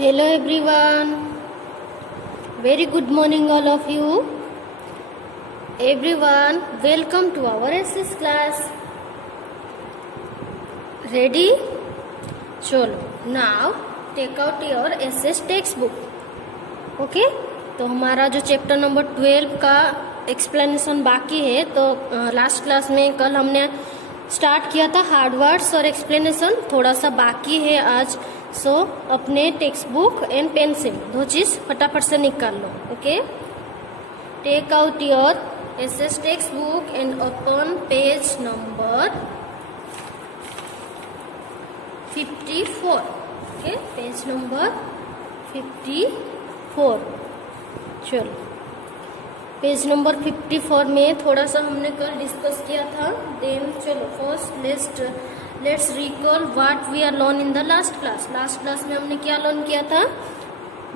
Hello everyone. Very good morning all of you. Everyone, welcome to our SS class. Ready? चलो, now take out your SS textbook. Okay? तो हमारा जो chapter number 12 का explanation बाकी है, तो last class में कल हमने स्टार्ट किया था हार्ड वर्ड्स और एक्सप्लेनेशन, थोड़ा सा बाकी है आज। सो अपने टेक्स्ट बुक एंड पेंसिल दो चीज फटाफट से निकाल लो। Okay, take out your SS text book and open page number 54। Okay, page number 54। चलो, पेज नंबर 54 में थोड़ा सा हमने कल डिस्कस किया था। देन चलो first let's recall what we are learn in the last class. Last class में हमने क्या लर्न किया था?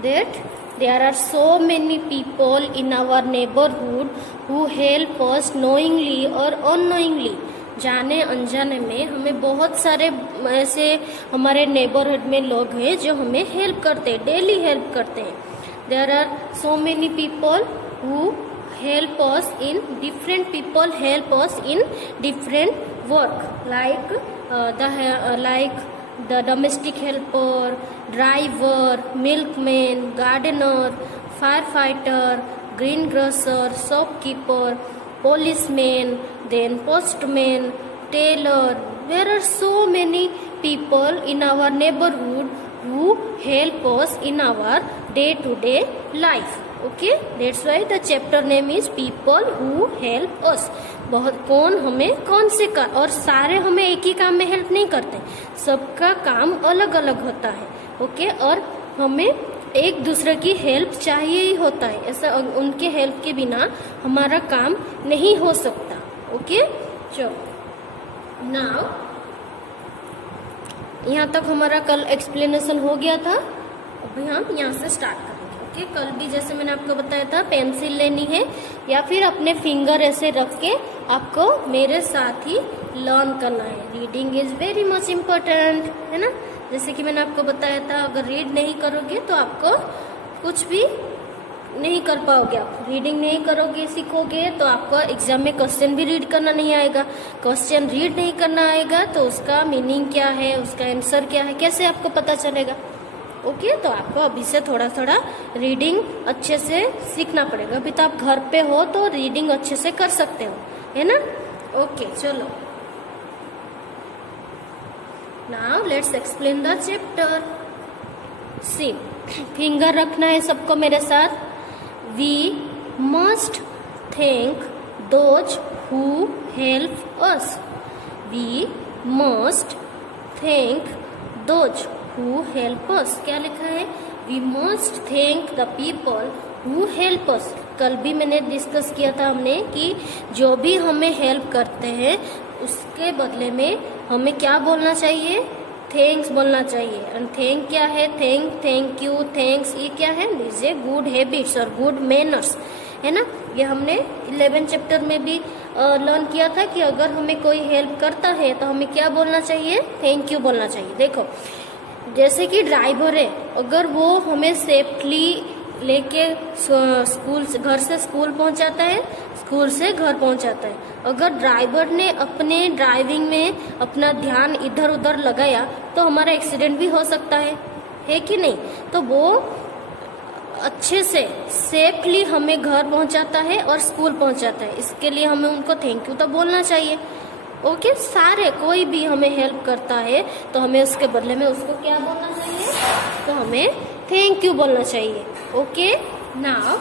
That there are so many people in our neighbourhood who help us knowingly और अननोइंगली। जाने अनजाने में हमें बहुत सारे ऐसे हमारे नेबरहुड में लोग हैं जो हमें हेल्प करते हैं, डेली हेल्प करते हैं। There are so many people who help us in different work like the domestic helper, driver, milkman, gardener, firefighter, greengrocer, shopkeeper, policeman, then postman, tailor. There are so many people in our neighborhood who help us in our day-to-day life. Okay, that's why the chapter name is people who help अस। बहुत कौन हमें कौन से काम, और सारे हमें एक ही काम में हेल्प नहीं करते, सबका काम अलग अलग होता है। ओके, और हमें एक दूसरे की हेल्प चाहिए ही होता है, ऐसा उनके हेल्प के बिना हमारा काम नहीं हो सकता। ओके, चलो नाउ यहाँ तक हमारा कल एक्सप्लेनेशन हो गया था। अभी हम यहाँ से स्टार्ट करेंगे। ओके, कल भी जैसे मैंने आपको बताया था पेंसिल लेनी है या फिर अपने फिंगर ऐसे रख के आपको मेरे साथ ही लर्न करना है। Reading is very much important, है ना। जैसे कि मैंने आपको बताया था, अगर रीड नहीं करोगे तो आपको कुछ भी नहीं कर पाओगे। आप रीडिंग नहीं करोगे, सीखोगे तो आपको एग्जाम में क्वेश्चन भी रीड करना नहीं आएगा। क्वेश्चन रीड नहीं करना आएगा तो उसका मीनिंग क्या है, उसका आंसर क्या है, कैसे आपको पता चलेगा। ओके, तो आपको अभी से थोड़ा थोड़ा रीडिंग अच्छे से सीखना पड़ेगा। अभी तो आप घर पे हो तो रीडिंग अच्छे से कर सकते हो, है ना। ओके, चलो now let's explain the chapter. See, finger रखना है सबको मेरे साथ। We must thank those who help us. We must thank those who help us। क्या लिखा है? We must thank the people who help us। कल भी मैंने डिस्कस किया था हमने कि जो भी हमें हेल्प करते हैं उसके बदले में हमें क्या बोलना चाहिए? थैंक्स बोलना चाहिए। एंड थैंक क्या है? थैंक यू, थैंक्स, ये क्या है? दिस इज गुड हैबिट्स और गुड मैनर्स, है ना। ये हमने 11 चैप्टर में भी लर्न किया था कि अगर हमें कोई हेल्प करता है तो हमें क्या बोलना चाहिए? थैंक यू बोलना चाहिए। देखो, जैसे कि ड्राइवर है, अगर वो हमें सेफ्टली लेके स्कूल से, घर से स्कूल पहुंचाता है, स्कूल से घर पहुंचाता है, अगर ड्राइवर ने अपने ड्राइविंग में अपना ध्यान इधर उधर लगाया तो हमारा एक्सीडेंट भी हो सकता है कि नहीं। तो वो अच्छे से सेफली हमें घर पहुंचाता है और स्कूल पहुंचाता है, इसके लिए हमें उनको थैंक यू तो बोलना चाहिए। ओके, सारे कोई भी हमें हेल्प करता है तो हमें उसके बदले में उसको क्या बोलना चाहिए? तो हमें थैंक यू बोलना चाहिए। Okay, now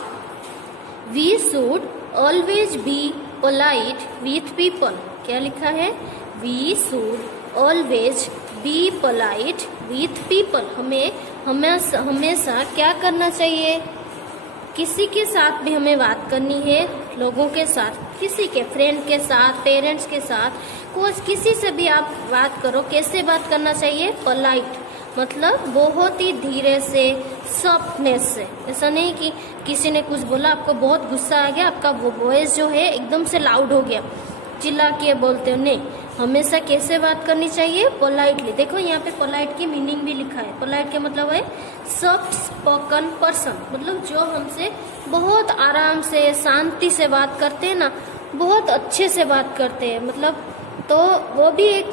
we should always be polite with people. क्या लिखा है? We should always be polite with people. हमें हमेशा क्या करना चाहिए? किसी के साथ भी हमें बात करनी है, लोगों के साथ, किसी के फ्रेंड के साथ, पेरेंट्स के साथ, किसी से भी आप बात करो, कैसे बात करना चाहिए? पोलाइट, मतलब बहुत ही धीरे से, सॉफ्टनेस से। ऐसा नहीं कि किसी ने कुछ बोला, आपको बहुत गुस्सा आ गया, आपका वो वॉइस जो है एकदम से लाउड हो गया, चिल्ला के बोलते हो, नहीं। हमेशा कैसे बात करनी चाहिए? पोलाइटली। देखो यहाँ पे पोलाइट की मीनिंग भी लिखा है। पोलाइट का मतलब है सॉफ्ट स्पोकन पर्सन, मतलब जो हमसे बहुत आराम से शांति से बात करते हैं ना, बहुत अच्छे से बात करते हैं, मतलब तो वो भी एक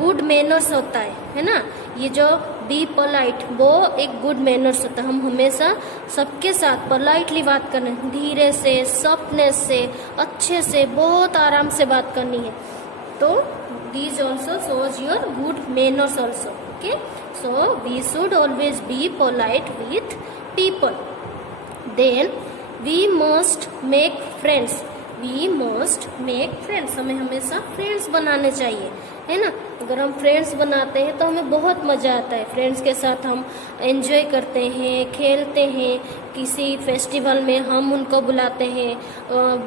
गुड मैनर्स होता है ना। ये जो बी पोलाइट वो एक गुड मैनर्स होता है। हम हमेशा सबके साथ पोलाइटली बात करना है, धीरे से, सॉफ्टनेस से, अच्छे से, बहुत आराम से बात करनी है। तो these also shows your good manners also. Okay, so we should always be polite with people. Then we must make friends. We must make friends. हमें हमेशा फ्रेंड्स बनाने चाहिए, है ना। अगर हम फ्रेंड्स बनाते हैं तो हमें बहुत मजा आता है। फ्रेंड्स के साथ हम एंजॉय करते हैं, खेलते हैं, किसी फेस्टिवल में हम उनको बुलाते हैं,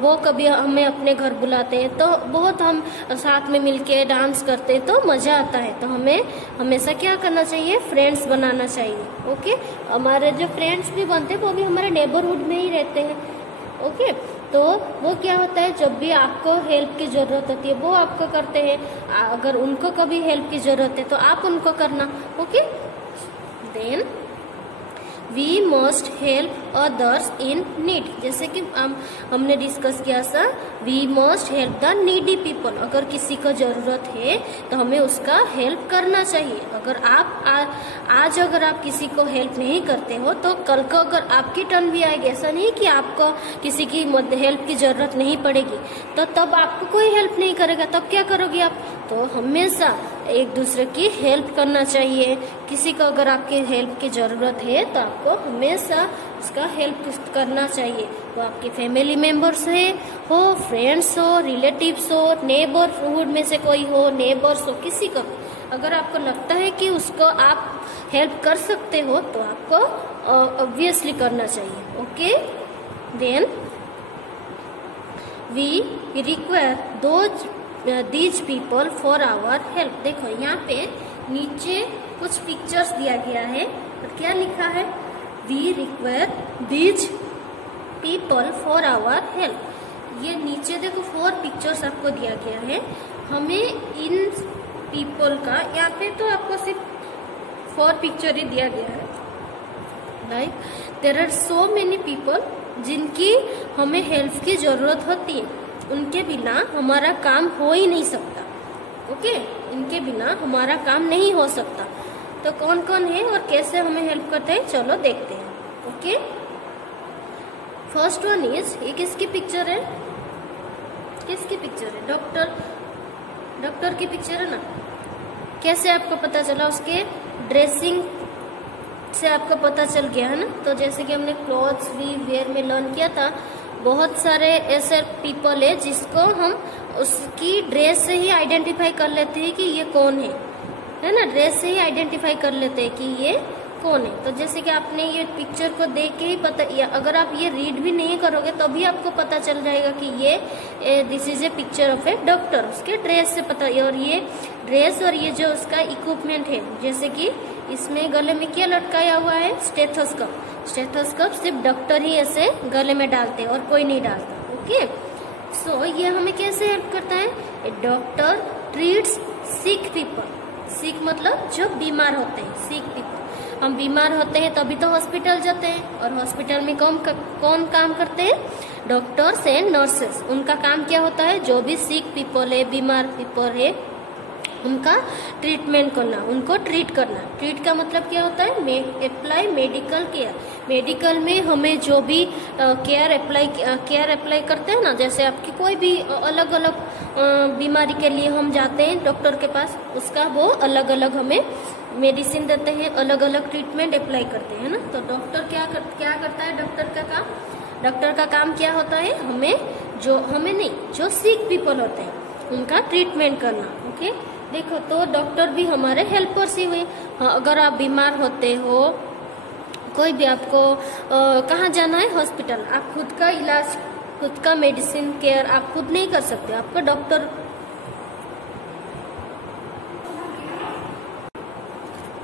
वो कभी हमें अपने घर बुलाते हैं, तो बहुत हम साथ में मिलके डांस करते हैं, तो मजा आता है। तो हमें हमेशा क्या करना चाहिए? फ्रेंड्स बनाना चाहिए। ओके, हमारे जो फ्रेंड्स भी बनते हैं वो भी हमारे नेबरहुड में ही रहते हैं। ओके, तो वो क्या होता है, जब भी आपको हेल्प की जरूरत होती है वो आपको करते हैं, अगर उनको कभी हेल्प की जरूरत है तो आप उनको करना। Okay, then we must help others in need. जैसे कि हमने डिस्कस किया sir, we must help the needy people. अगर किसी को जरूरत है तो हमें उसका हेल्प करना चाहिए। अगर आप आज अगर आप किसी को हेल्प नहीं करते हो तो कल को अगर आपकी टर्न भी आएगी, ऐसा नहीं कि आपको किसी की हेल्प की जरूरत नहीं पड़ेगी तो तब आपको कोई हेल्प नहीं करेगा, तब क्या करोगे आप? तो हमेशा एक दूसरे की हेल्प करना चाहिए। किसी को अगर आपकी हेल्प की जरूरत है तो आपको हमेशा उसका हेल्प करना चाहिए। वो आपके फैमिली मेंबर्स हो, फ्रेंड्स हो, रिलेटिव्स हो, नेबरहुड में से कोई हो, नेबर्स हो, किसी को अगर आपको लगता है कि उसको आप हेल्प कर सकते हो तो आपको ऑब्वियसली करना चाहिए। Okay, then we require these people for our help. देखो यहाँ पे नीचे कुछ पिक्चर्स दिया गया है और क्या लिखा है? We require these people for our help. ये नीचे देखो 4 पिक्चर्स आपको दिया गया है। हमें इन पीपल का, यहाँ पे तो आपको सिर्फ 4 पिक्चर ही दिया गया है। Like there are so many people जिनकी हमें हेल्प की जरूरत होती है, उनके बिना हमारा काम हो ही नहीं सकता। ओके, इनके बिना हमारा काम नहीं हो सकता। तो कौन कौन है और कैसे हमें हेल्प करते हैं, चलो देखते हैं। ओके, फर्स्ट वन इज, ये किसकी पिक्चर है? किसकी पिक्चर है? डॉक्टर की पिक्चर है ना। कैसे आपको पता चला? उसके ड्रेसिंग से आपको पता चल गया है ना। तो जैसे कि हमने क्लॉथ्स वी वेयर में लर्न किया था, बहुत सारे ऐसे पीपल है जिसको हम उसकी ड्रेस से ही आइडेंटिफाई कर लेते हैं कि ये कौन है ना। ड्रेस से ही आइडेंटिफाई कर लेते हैं कि ये कौन है। तो जैसे कि आपने ये पिक्चर को देख के ही पता, अगर आप ये रीड भी नहीं करोगे तो भी आपको पता चल जाएगा कि ये this is a picture of A doctor. उसके ड्रेस से पता, और ये ड्रेस और ये जो उसका इक्विपमेंट है, जैसे कि इसमें गले में क्या लटकाया हुआ है? स्टेथोस्कोप। स्टेथोस्कोप सिर्फ डॉक्टर ही ऐसे गले में डालते हैं और कोई नहीं डालता। ओके, सो ये हमें कैसे हेल्प करता है? ए डॉक्टर ट्रीट्स सिक पीपल। सिक मतलब जो बीमार होते हैं, सिक पीपल। हम बीमार होते हैं तभी तो हॉस्पिटल जाते हैं, और हॉस्पिटल में कौन काम करते हैं? Doctors and nurses. उनका काम क्या होता है? जो भी सिक पीपल है, बीमार पीपल है, उनका ट्रीटमेंट करना, उनको ट्रीट करना। ट्रीट का मतलब क्या होता है? Apply medical care. मेडिकल में हमें जो भी केयर अप्लाई करते हैं ना, जैसे आपकी कोई भी अलग अलग बीमारी के लिए हम जाते हैं डॉक्टर के पास, उसका वो अलग अलग हमें मेडिसिन देते हैं, अलग अलग ट्रीटमेंट अप्लाई करते हैं ना। तो डॉक्टर क्या करता है? डॉक्टर का काम क्या होता है? हमें नहीं, जो सिक पीपल होते हैं उनका ट्रीटमेंट करना। ओके, देखो तो डॉक्टर भी हमारे हेल्पर्स ही हुए। हाँ, अगर आप बीमार होते हो, कोई भी आपको कहाँ जाना है? हॉस्पिटल। आप खुद का इलाज, खुद का मेडिसिन केयर आप खुद नहीं कर सकते, आपको डॉक्टर।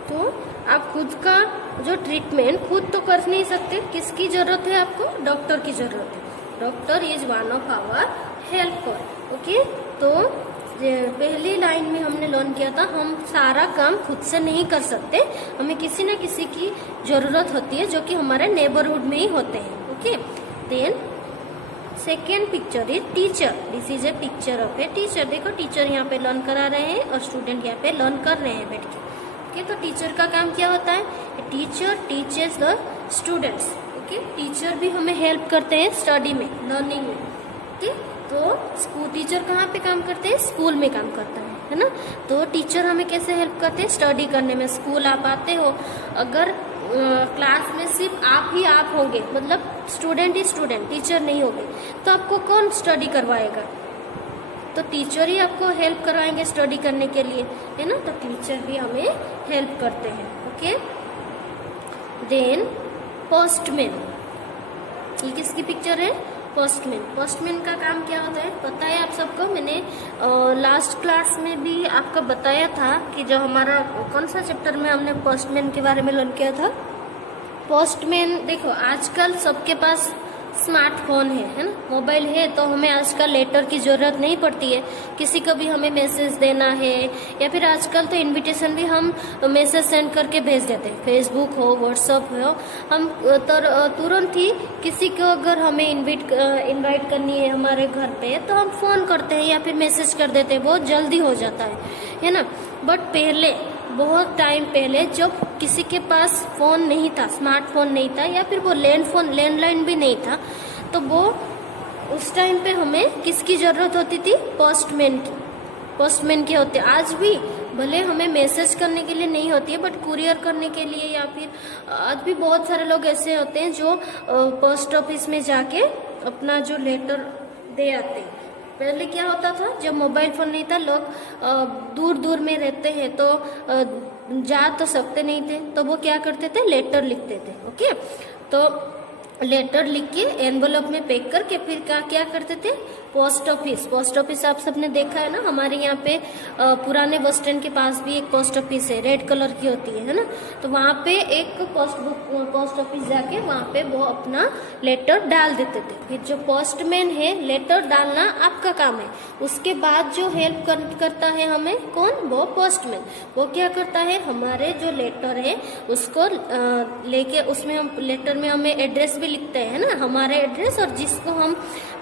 तो आप खुद का जो ट्रीटमेंट खुद तो कर नहीं सकते, किसकी जरूरत है आपको? डॉक्टर की जरूरत है। Doctor is one of our helper. Okay, तो पहली लाइन में हमने लर्न किया था, हम सारा काम खुद से नहीं कर सकते, हमें किसी न किसी की जरूरत होती है जो कि हमारे नेबरहुड में ही होते हैं। Okay, then second picture is teacher. This is a picture of a teacher. देखो टीचर यहाँ पे लर्न करा रहे हैं और स्टूडेंट यहाँ पे लर्न कर रहे हैं बैठ के। ओके, तो टीचर का काम क्या होता है? Teacher teaches the students. Okay, teacher भी हमें हेल्प करते हैं स्टडी में, लर्निंग में। ओके, तो स्कूल टीचर कहाँ पे काम करते हैं? स्कूल में काम करता है ना। तो टीचर हमें कैसे हेल्प करते हैं? स्टडी करने में। स्कूल आप आते हो, अगर क्लास में सिर्फ आप होंगे, मतलब स्टूडेंट ही स्टूडेंट, टीचर नहीं होंगे, तो आपको कौन स्टडी करवाएगा? तो टीचर ही आपको हेल्प करवाएंगे स्टडी करने के लिए, है ना। तो टीचर भी हमें हेल्प करते हैं। Okay, then postman. ये किसकी पिक्चर है? पोस्टमैन। पोस्टमैन का काम क्या होता है पता है आप सबको? मैंने लास्ट क्लास में भी आपको बताया था कि जो हमारा कौन सा चैप्टर में हमने पोस्टमैन के बारे में लर्न किया था। पोस्टमैन, देखो आजकल सबके पास स्मार्टफोन है ना, मोबाइल है, तो हमें आजकल लेटर की जरूरत नहीं पड़ती है। किसी को भी हमें मैसेज देना है या फिर आजकल तो इनविटेशन भी हम मैसेज सेंड करके भेज देते हैं, फेसबुक हो, व्हाट्सएप हो, हम तुरंत ही किसी को अगर हमें इनवाइट करनी है हमारे घर पे, तो हम फोन करते हैं या फिर मैसेज कर देते हैं, बहुत जल्दी हो जाता है ना। बट पहले, बहुत टाइम पहले, जब किसी के पास फोन नहीं था, स्मार्टफोन नहीं था या फिर वो लैंडलाइन भी नहीं था, तो वो उस टाइम पे हमें किसकी जरूरत होती थी? पोस्टमैन की। पोस्टमैन के होते। आज भी भले हमें मैसेज करने के लिए नहीं होती है, बट कुरियर करने के लिए, या फिर आज भी बहुत सारे लोग ऐसे होते हैं जो पोस्ट ऑफिस में जाके अपना जो लेटर दे आते हैं। पहले क्या होता था, जब मोबाइल फोन नहीं था, लोग दूर दूर में रहते हैं तो जा तो सकते नहीं थे, तो वो क्या करते थे? लेटर लिखते थे। ओके, तो लेटर लिख के एनवलप में पैक करके फिर क्या करते थे? Post office. पोस्ट ऑफिस आप सबने देखा है ना, हमारे यहाँ पे पुराने बस स्टैंड के पास भी एक पोस्ट ऑफिस है, रेड कलर की होती है ना। तो वहाँ पे एक पोस्ट ऑफिस जाके वहाँ पे वो अपना लेटर डाल देते थे। फिर जो पोस्टमैन है, लेटर डालना आपका काम है, उसके बाद जो हेल्प करता है हमें कौन? वो पोस्टमैन। वो क्या करता है? हमारे जो लेटर है उसको लेके, उसमें हम लेटर में हमें एड्रेस भी लिखते हैं ना, हमारे एड्रेस और जिसको हम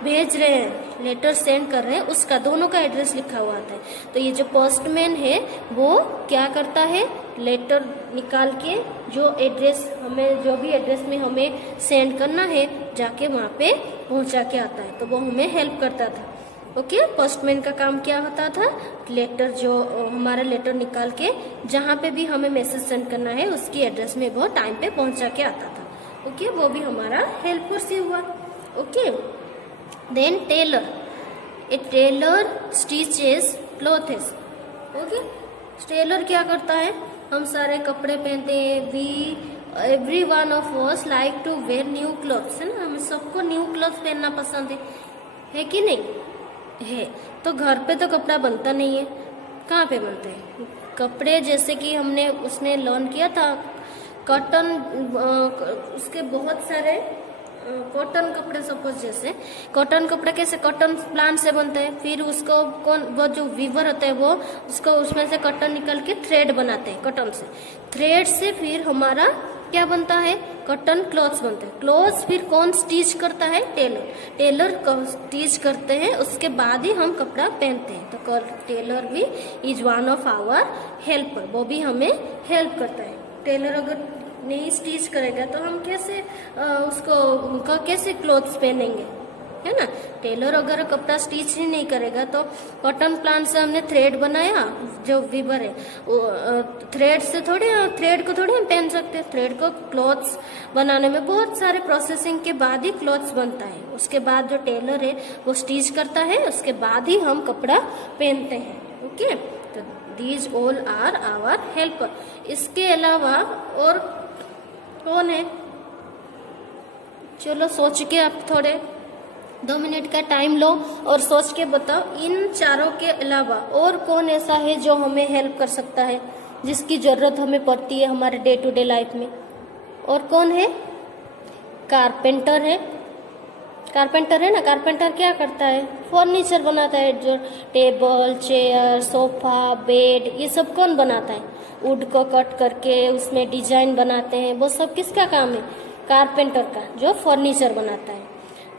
भेज रहे हैं, लेटर सेंड कर रहे हैं, उसका, दोनों का एड्रेस लिखा हुआ आता है। तो ये जो पोस्टमैन है वो क्या करता है? लेटर निकाल के जो एड्रेस हमें, जो भी एड्रेस में हमें सेंड करना है, जाके वहाँ पे पहुँचा के आता है। तो वो हमें हेल्प करता था। ओके, पोस्टमैन का काम क्या होता था? लेटर, जो हमारा लेटर निकाल के जहाँ पे भी हमें मैसेज सेंड करना है उसकी एड्रेस में वो टाइम पे पहुँचा के आता था। ओके, वो भी हमारा हेल्पर से हुआ। Okay, then tailor. A tailor stitches clothes. Okay, tailor क्या करता है? हम सारे कपड़े पहनते हैं। Every one of us like to wear new clothes, है ना, हमें सबको न्यू क्लॉथ्स पहनना पसंद है कि नहीं है? तो घर पे तो कपड़ा बनता नहीं है, कहाँ पे बनते हैं कपड़े? जैसे कि हमने उसने लर्न किया था कॉटन, उसके बहुत सारे कॉटन कपड़े, सपोज जैसे कॉटन कपड़ा कैसे? कॉटन प्लांट से बनता है, फिर उसको वो जो वीवर होता है वो उसको उसमें से कॉटन निकल के थ्रेड बनाते हैं, कॉटन से, थ्रेड से फिर हमारा क्या बनता है? कॉटन क्लॉथ्स बनते हैं। क्लॉथ्स फिर कौन स्टिच करता है? टेलर। टेलर स्टिच करते हैं, उसके बाद ही हम कपड़ा पहनते हैं। तो टेलर भी is one of our helper, वो भी हमें हेल्प करता है। टेलर अगर नहीं स्टिच करेगा तो हम कैसे उसको कैसे क्लॉथ्स पहनेंगे, है ना। टेलर अगर कपड़ा स्टिच ही नहीं करेगा, तो कॉटन प्लांट से हमने थ्रेड बनाया, जो वीवर है, थ्रेड से थ्रेड को थोड़े हम पहन सकते हैं। थ्रेड को क्लॉथ्स बनाने में बहुत सारे प्रोसेसिंग के बाद ही क्लॉथ्स बनता है। उसके बाद जो टेलर है वो स्टिच करता है, उसके बाद ही हम कपड़ा पहनते हैं। ओके, तो these all are our helper. इसके अलावा और कौन है? चलो सोच के आप थोड़े 2 मिनट का टाइम लो और सोच के बताओ, इन चारों के अलावा और कौन ऐसा है जो हमें हेल्प कर सकता है, जिसकी जरूरत हमें पड़ती है हमारे डे टू डे लाइफ में? और कौन है? कारपेंटर है, कारपेंटर है ना, कारपेंटर क्या करता है? फर्नीचर बनाता है, जो टेबल, चेयर, सोफा, बेड, ये सब कौन बनाता है? वुड को कट करके उसमें डिजाइन बनाते हैं, वो सब किसका काम है? कारपेंटर का, जो फर्नीचर बनाता है।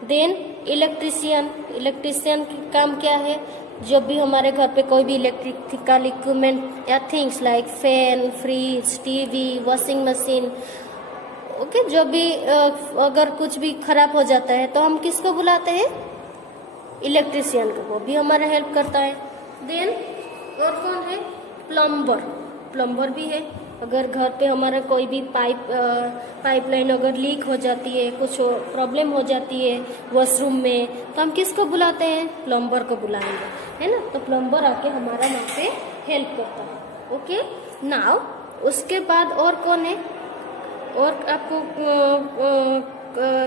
देन इलेक्ट्रिशियन, इलेक्ट्रिशियन का काम क्या है? जब भी हमारे घर पे कोई भी इलेक्ट्रिकल इक्विपमेंट या things like fan, fridge, TV, washing machine, okay, जो भी अगर कुछ भी खराब हो जाता है तो हम किसको बुलाते हैं? इलेक्ट्रिशियन को, वो भी हमारा हेल्प करता है। देन और कौन है? प्लम्बर, प्लम्बर भी है। अगर घर पे हमारा कोई भी पाइपलाइन अगर लीक हो जाती है, कुछ प्रॉब्लम हो जाती है वॉशरूम में, तो हम किसको बुलाते हैं? प्लम्बर को बुलाएंगे, है ना। तो प्लम्बर आके हमारा वहाँ पे हेल्प करता है। ओके, नाउ उसके बाद और कौन है? और आपको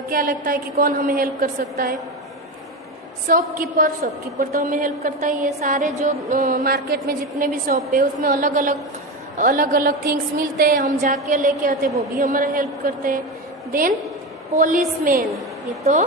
क्या लगता है कि कौन हमें हेल्प कर सकता है? शॉपकीपर, शॉपकीपर तो हमें हेल्प करता ही है। सारे जो मार्केट में जितने भी शॉप है उसमें अलग अलग थिंग्स मिलते हैं, हम जाके लेके आते हैं, वो भी हमारा हेल्प करते हैं। देन पुलिसमैन, ये तो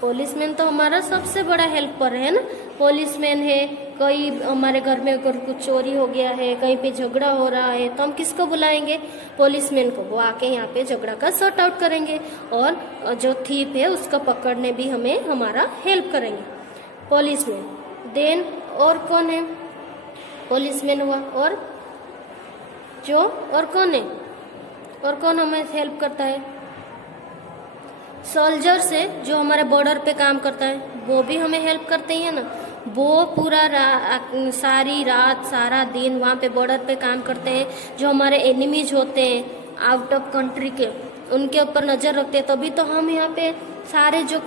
पुलिसमैन तो हमारा सबसे बड़ा हेल्पर है ना। पुलिसमैन है, कोई हमारे घर में अगर कुछ चोरी हो गया है, कहीं पे झगड़ा हो रहा है, तो हम किसको बुलाएंगे? पुलिसमैन को। वो आके यहाँ पे झगड़ा का सॉर्ट आउट करेंगे और जो थीप है उसको पकड़ने भी हमें हमारा हेल्प करेंगे, पुलिसमैन। देन और कौन है? पुलिसमैन हुआ, और कौन है? और कौन हमें हेल्प करता है? सोल्जर से, जो हमारे बॉर्डर पे काम करता है, वो भी हमें हेल्प करते ही है ना। वो पूरा सारी रात सारा दिन वहाँ पे बॉर्डर पे काम करते हैं। जो हमारे एनिमीज होते हैं आउट ऑफ कंट्री के, उनके ऊपर नजर रखते हैं, तभी तो हम यहाँ पे सारे जो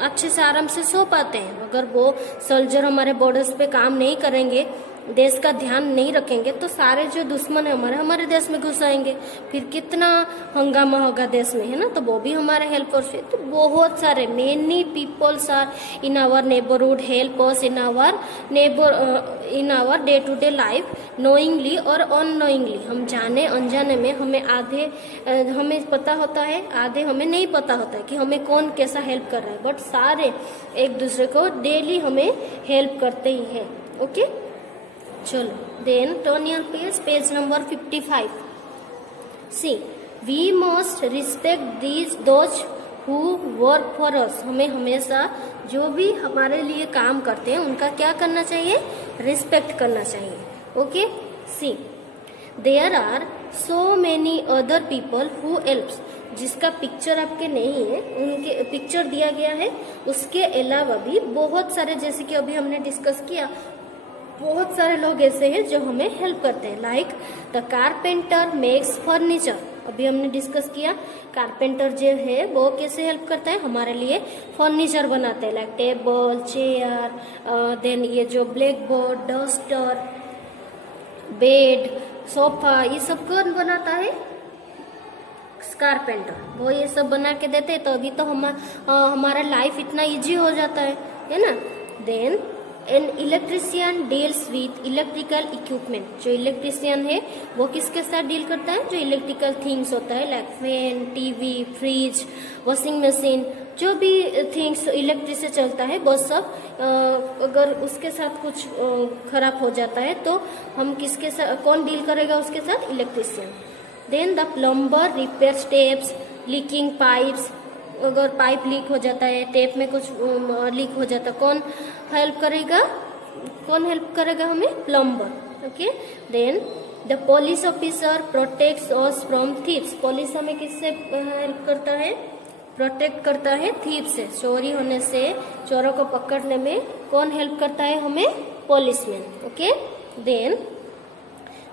अच्छे से आराम से सो पाते हैं। अगर वो सोल्जर हमारे बॉर्डर्स पे काम नहीं करेंगे, देश का ध्यान नहीं रखेंगे, तो सारे जो दुश्मन है हमारे देश में घुस आएंगे, फिर कितना हंगामा होगा देश में, है ना। तो वो भी हमारे हेल्पर्स है। तो बहुत सारे many peoples are in our neighbourhood, help us in our day to day life, knowingly और अननोइंगली। हम जाने अनजाने में हमें पता होता है, आधे हमें नहीं पता होता है कि हमें कौन कैसा हेल्प कर रहा है, बट सारे एक दूसरे को डेली हमें हेल्प करते ही है। ओके, चलो, then turn your page number 55। See, we must respect those who work for us. हमें हमेशा जो भी हमारे लिए काम करते हैं उनका क्या करना चाहिए? रिस्पेक्ट करना चाहिए। Okay, see, there are so many other people who helps. जिसका पिक्चर आपके नहीं है, उनके पिक्चर दिया गया है, उसके अलावा भी बहुत सारे, जैसे कि अभी हमने डिस्कस किया, बहुत सारे लोग ऐसे हैं जो हमें हेल्प करते हैं। Like the carpenter makes furniture, अभी हमने डिस्कस किया। कारपेंटर जो है वो कैसे हेल्प करता है? हमारे लिए फर्नीचर बनाते हैं, लाइक टेबल, चेयर, देन ये जो black board, duster, bed, sofa, ये सब कौन बनाता है? कारपेंटर। वो ये सब बना के देते हैं, तो अभी तो हमारा लाइफ इतना इजी हो जाता है ना। Then an electrician deals with electrical equipment. जो इलेक्ट्रिशियन है वो किसके साथ डील करता है? जो इलेक्ट्रिकल थिंग्स होता है, like fan, TV, fridge, washing machine, जो भी थिंग्स इलेक्ट्रिक से चलता है वो सब, अगर उसके साथ कुछ खराब हो जाता है तो हम किसके साथ, कौन डील करेगा उसके साथ? Electrician. Then the plumber repair taps, leaking pipes. अगर पाइप लीक हो जाता है, टेप में कुछ लीक हो जाता है, कौन हेल्प करेगा? हमें? Plumber. Okay, then the police officer protects us from thieves. Police हमें किससे हेल्प करता है? प्रोटेक्ट करता है थीव से, चोरी होने से, चोरों को पकड़ने में कौन हेल्प करता है हमें? Policeman. Okay, then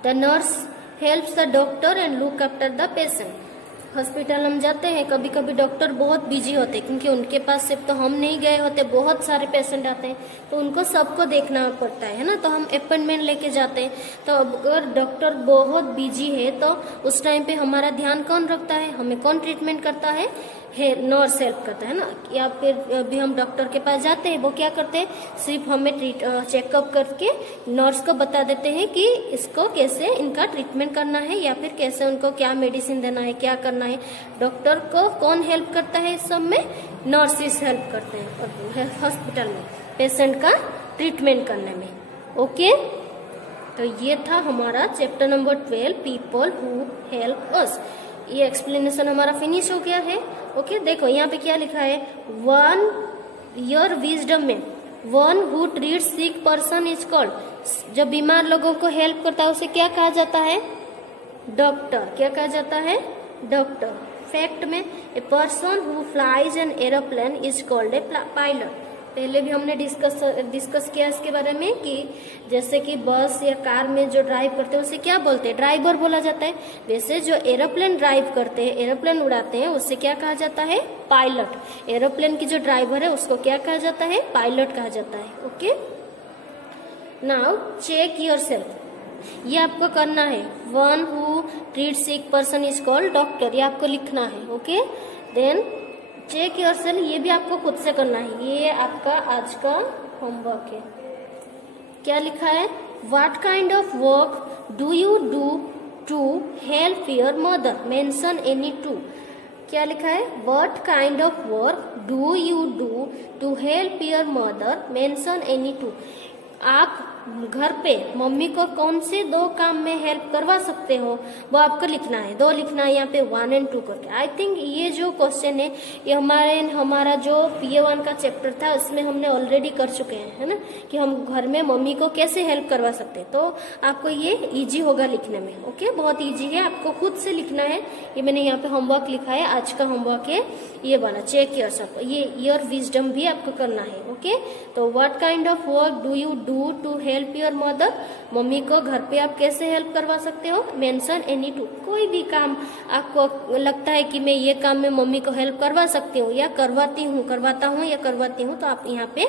the nurse helps the doctor and look after the patient. Hospital हम जाते हैं, कभी कभी डॉक्टर बहुत बिजी होते हैं, क्योंकि उनके पास सिर्फ तो हम नहीं गए होते, बहुत सारे पेशेंट आते हैं, तो उनको सबको देखना पड़ता है ना। तो हम अपॉइंटमेंट लेके जाते हैं, तो अगर डॉक्टर बहुत बिजी है तो उस टाइम पे हमारा ध्यान कौन रखता है? हमें कौन ट्रीटमेंट करता है? नर्स हेल्प करता है ना, या फिर अभी हम डॉक्टर के पास जाते हैं, वो क्या करते हैं, सिर्फ हमें चेकअप करके नर्स को बता देते हैं कि इसको कैसे इनका ट्रीटमेंट करना है, या फिर कैसे उनको क्या मेडिसिन देना है, क्या करना है। डॉक्टर को कौन हेल्प करता है इस सब में, नर्सिस हेल्प करते हैं हॉस्पिटल में पेशेंट का ट्रीटमेंट करने में। ओके, तो ये था हमारा chapter number 12, people who help अस। ये एक्सप्लेनेशन हमारा फिनिश हो गया है। ओके, देखो यहाँ पे क्या लिखा है, वन योर विजडम में one who treats sick person is called, जो बीमार लोगों को हेल्प करता है उसे क्या कहा जाता है, डॉक्टर। क्या कहा जाता है, डॉक्टर। फैक्ट में a person who flies an aeroplane is called a pilot. पहले भी हमने डिस्कस किया इसके बारे में कि जैसे कि बस या कार में जो ड्राइव करते हैं उसे क्या बोलते हैं, ड्राइवर बोला जाता है। वैसे जो एरोप्लेन ड्राइव करते हैं, एरोप्लेन उड़ाते हैं, उससे क्या कहा जाता है, पायलट। एरोप्लेन की जो ड्राइवर है उसको क्या कहा जाता है, पायलट कहा जाता है। Okay, now check yourself. ये आपको करना है, one who treat sick person is called doctor, ये आपको लिखना है। ओके, देन चेक योरसेल्फ, ये भी आपको खुद से करना है। ये आपका आज का होमवर्क है। क्या लिखा है, what kind of work do you do to help your mother, mention any two. क्या लिखा है, what kind of work do you do to help your mother, mention any two. आप घर पे मम्मी को कौन से 2 काम में हेल्प करवा सकते हो, वो आपको लिखना है। 2 लिखना है यहाँ पे, 1 और 2 करके। आई थिंक ये जो क्वेश्चन है ये हमारा जो PA1 का चैप्टर था उसमें हमने ऑलरेडी कर चुके हैं, है ना, कि हम घर में मम्मी को कैसे हेल्प करवा सकते हैं। तो आपको ये इजी होगा लिखने में। ओके, बहुत इजी है, आपको खुद से लिखना है। ये मैंने यहाँ पे होमवर्क लिखा है, आज का होमवर्क है ये वाला, चेक योरसेल्फ। ये योर विजडम भी आपको करना है। ओके, तो what kind of work do you do to help your mother, mummy को घर पे आप कैसे हेल्प करवा सकते हो, मेंशन एनी टू। कोई भी काम आपको लगता है कि मैं ये काम में मम्मी को हेल्प करवा सकती हूँ या करवाता हूँ या करवाती हूँ, तो आप यहाँ पे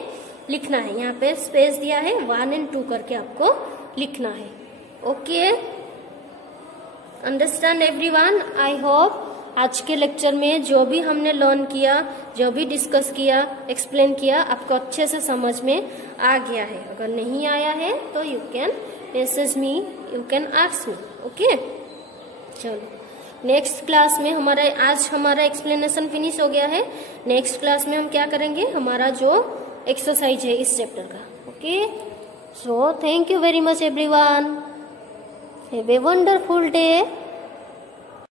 लिखना है। यहाँ पे स्पेस दिया है, 1 और 2 करके आपको लिखना है। Okay, understand everyone. I hope आज के लेक्चर में जो भी हमने लर्न किया, जो भी डिस्कस किया, एक्सप्लेन किया, आपको अच्छे से समझ में आ गया है। अगर नहीं आया है तो you can message me, you can ask me. Okay, चलो नेक्स्ट क्लास में आज हमारा एक्सप्लेनेशन फिनिश हो गया है। नेक्स्ट क्लास में हम क्या करेंगे, हमारा जो एक्सरसाइज है इस चैप्टर का। Okay, so thank you very much everyone, have a wonderful day.